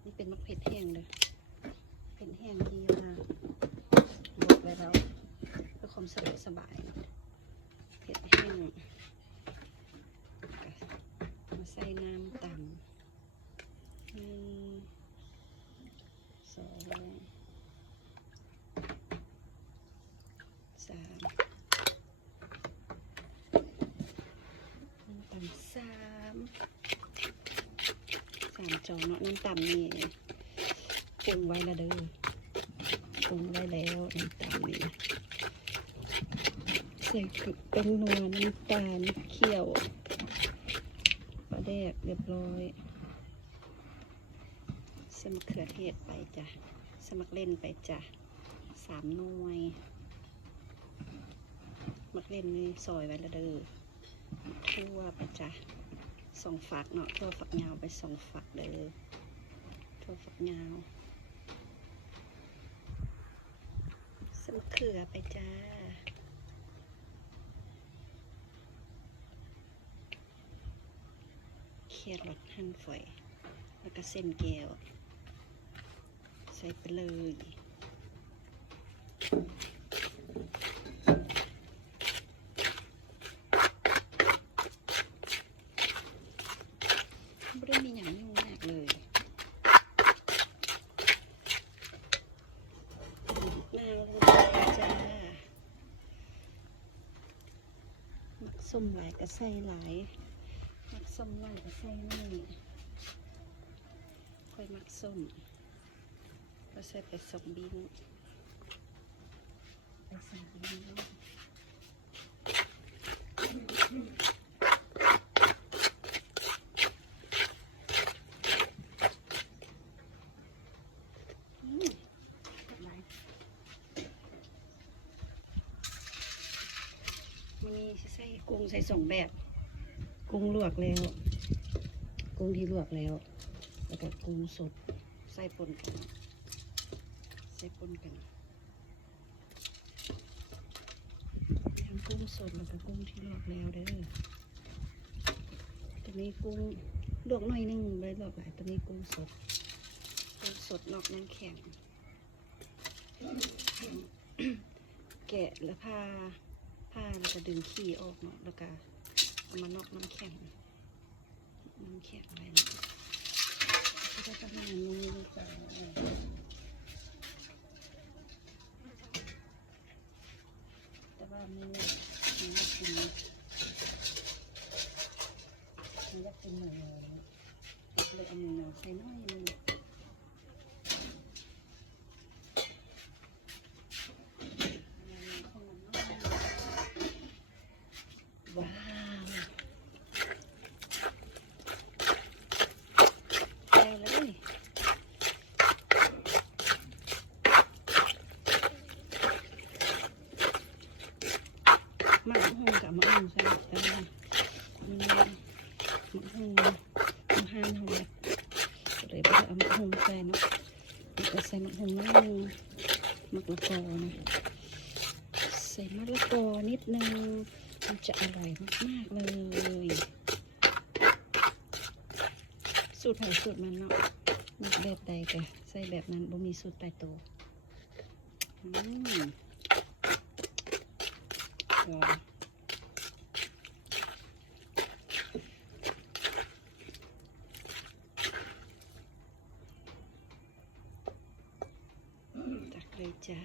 ดนี่เป็นมะเขือแห้งเลยเผ็ดแห้งที่ว่าบอกไว้แล้วเพื่อความสบายเผ็ดแห้งมาใส่น้ำต่ำ2 3น้ำต่ำ3 จองเนาะน้ำต่ำนี่ปรุงไว้แล้วเด้อปรุงไว้แล้วน้ำต่ำนี่ใส่เป็นนัวน้ำตาลเคี่ยวปลาแดกเรียบร้อยสมะเขือเทศไปจ้ะสมักเล่นไปจ้ะ3 หน่วยมักเล่นนี่ซอยไว้แล้วเด้อทั่วไปจ้ะ2 ฝักเนาะทั่วฝักยาวไป2 ฝักเด้อทั่วฝักยาวสมะเขือไปจ้าแครอทหั่นฝอยแล้วก็เส้นแก้วใส่ไปเลยไม่ได้มีอย่างยุ่งยากเลยนาวลงไปจ้ามักส้มหลายก็ใส่หลายมักส้มหลายก็ใส่นี่ค่อยมักส้มก็ใส่ไป2 บิ้งไป2 บิ้งมีใส่กุ้งใส่2 แบบกุ้งลวกแล้วกุ้งที่ลวกแล้วแล้วก็กุ้งสดใส่ปนกันทั้งกุ้งสดแล้วก็กุ้งที่ลวกแล้วเด้อตัวนี้กุ้งลวกหน่อยนึงไม่ลวกหลายตัวนี้กุ้งสดนอกน้ำแข็งแกะแล้วผ้าแล้วก็ดึงขี้ออกเนาะแล้วก็เอามานอกน้ำแข็งอะไรนะก็จะประมาณนี้จ้ะแต่ว่ามันอยากกินหมูเลยเอาหมูใส่น้อยนึงว้าวได้เลยมะฮุ่งกับมะฮุ่งใส่ได้มะฮุ่งมะฮานหอมเลยไปเอามะฮุ่งใส่เนาะจะใส่มะฮุ่งนิดนึงมะละกอนะใส่มะละกอนิดนึงมันจะอร่อยมากๆเลยสูตรไผ่สูตรมันเนาะมักแบบใดก็ใส่แบบนั้นบ่มีสูตรตายตัวตักเลยจ้า